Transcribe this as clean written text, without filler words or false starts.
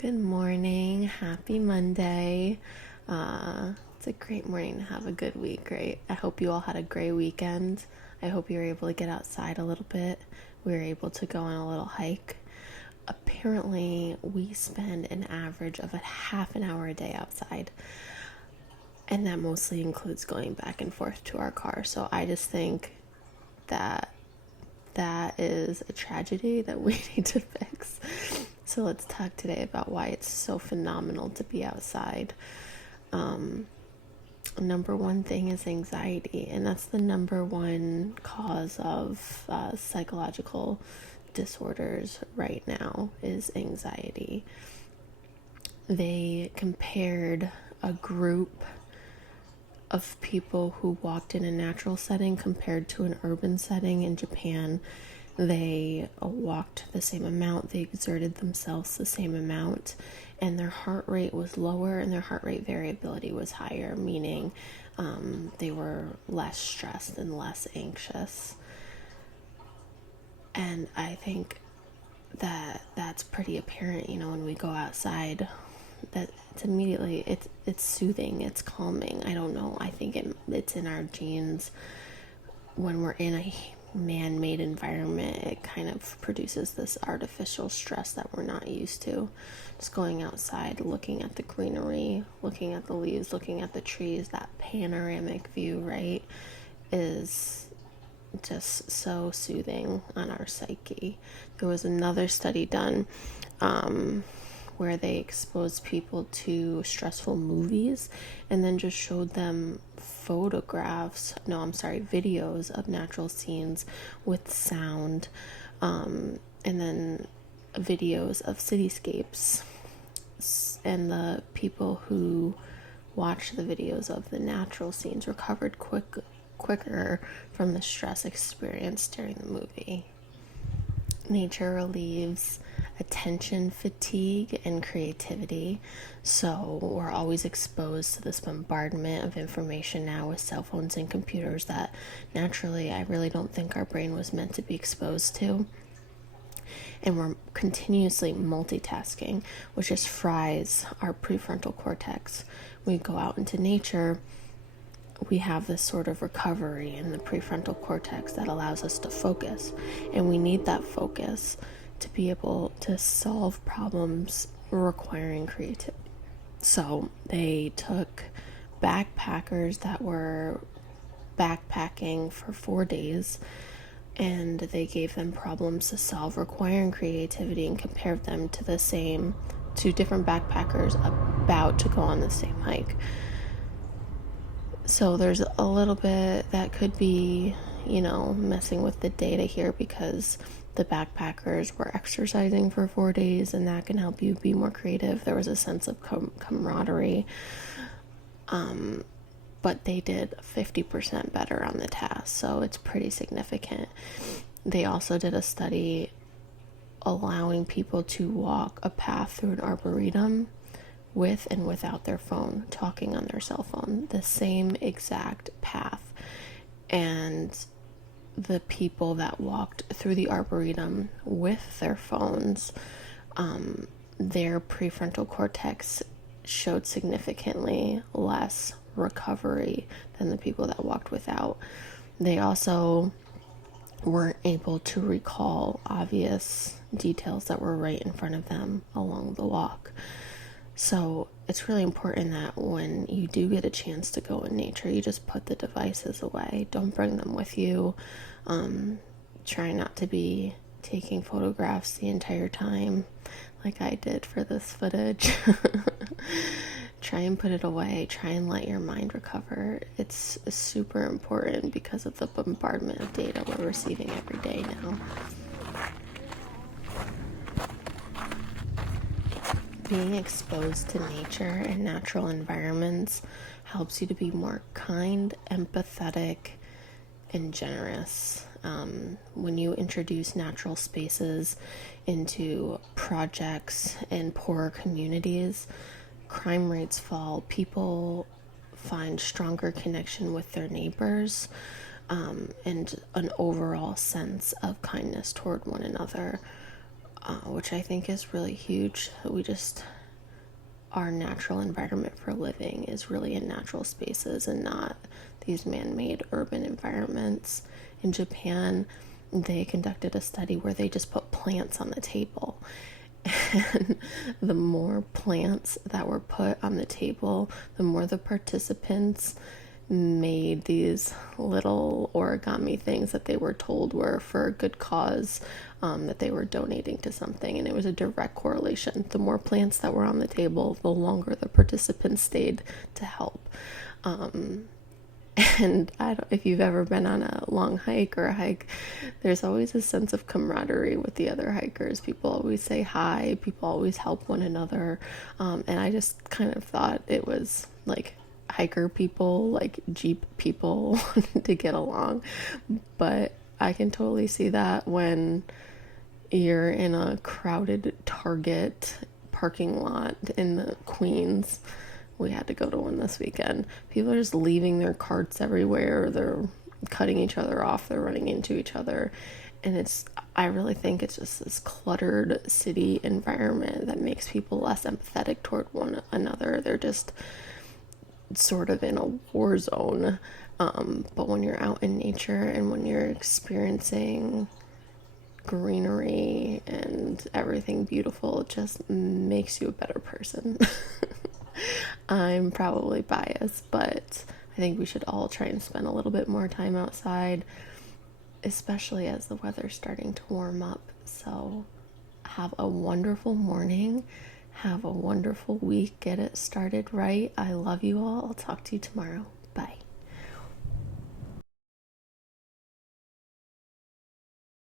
Good morning. Happy Monday. It's a great morning to have a good week, right? I hope you all had a great weekend. I hope you were able to get outside a little bit. We were able to go on a little hike. Apparently, we spend an average of a half an hour a day outside, and that mostly includes going back and forth to our car. So I just think that that is a tragedy that we need to fix. So let's talk today about why it's so phenomenal to be outside. Number one thing is anxiety, and that's the number one cause of psychological disorders right now is anxiety. They compared a group of people who walked in a natural setting compared to an urban setting in Japan. They walked the same amount, they exerted themselves the same amount, and their heart rate was lower and their heart rate variability was higher, meaning they were less stressed and less anxious. And I think that that's pretty apparent, when we go outside, that it's soothing, it's calming. I don't know, I think it's in our genes. When we're in a man-made environment, it kind of produces this artificial stress that we're not used to. Just going outside, looking at the greenery, looking at the leaves, looking at the trees, that panoramic view, right, is just so soothing on our psyche. There was another study done where they exposed people to stressful movies and then just showed them videos of natural scenes with sound, and then videos of cityscapes. And the people who watched the videos of the natural scenes recovered quicker from the stress experienced during the movie. Nature relieves attention fatigue and creativity. So we're always exposed to this bombardment of information now with cell phones and computers that naturally I really don't think our brain was meant to be exposed to. And we're continuously multitasking, which just fries our prefrontal cortex. When we go out into nature, we have this sort of recovery in the prefrontal cortex that allows us to focus. And we need that focus to be able to solve problems requiring creativity. So they took backpackers that were backpacking for 4 days, and they gave them problems to solve requiring creativity and compared them to two different backpackers about to go on the same hike. So there's a little bit that could be, messing with the data here, because the backpackers were exercising for 4 days, and that can help you be more creative. There was a sense of camaraderie, but they did 50% better on the task, so it's pretty significant. They also did a study allowing people to walk a path through an arboretum with and without their phone, talking on their cell phone, the same exact path. And the people that walked through the arboretum with their phones, their prefrontal cortex showed significantly less recovery than the people that walked without. They also weren't able to recall obvious details that were right in front of them along the walk. So it's really important that when you do get a chance to go in nature, you just put the devices away. Don't bring them with you. Try not to be taking photographs the entire time like I did for this footage. Try and put it away. Try and let your mind recover. It's super important because of the bombardment of data we're receiving every day now. Being exposed to nature and natural environments helps you to be more kind, empathetic, and generous. When you introduce natural spaces into projects in poorer communities, crime rates fall. People find stronger connection with their neighbors, and an overall sense of kindness toward one another. which I think is really huge. Our natural environment for living is really in natural spaces and not these man-made urban environments. In Japan, they conducted a study where they just put plants on the table. And the more plants that were put on the table, the more the participants made these little origami things that they were told were for a good cause, that they were donating to something. And it was a direct correlation. The more plants that were on the table, the longer the participants stayed to help. And if you've ever been on a long hike or a hike, there's always a sense of camaraderie with the other hikers. People always say hi, people always help one another. And I just kind of thought it was like hiker people, like Jeep people wanted to get along. But I can totally see that when you're in a crowded Target parking lot in the Queens. We had to go to one this weekend. People are just leaving their carts everywhere. They're cutting each other off. They're running into each other. And I really think it's just this cluttered city environment that makes people less empathetic toward one another. They're just sort of in a war zone. But when you're out in nature and when you're experiencing greenery and everything beautiful, it just makes you a better person. I'm probably biased, but I think we should all try and spend a little bit more time outside, especially as the weather's starting to warm up. So have a wonderful morning. Have a wonderful week. Get it started right. I love you all. I'll talk to you tomorrow.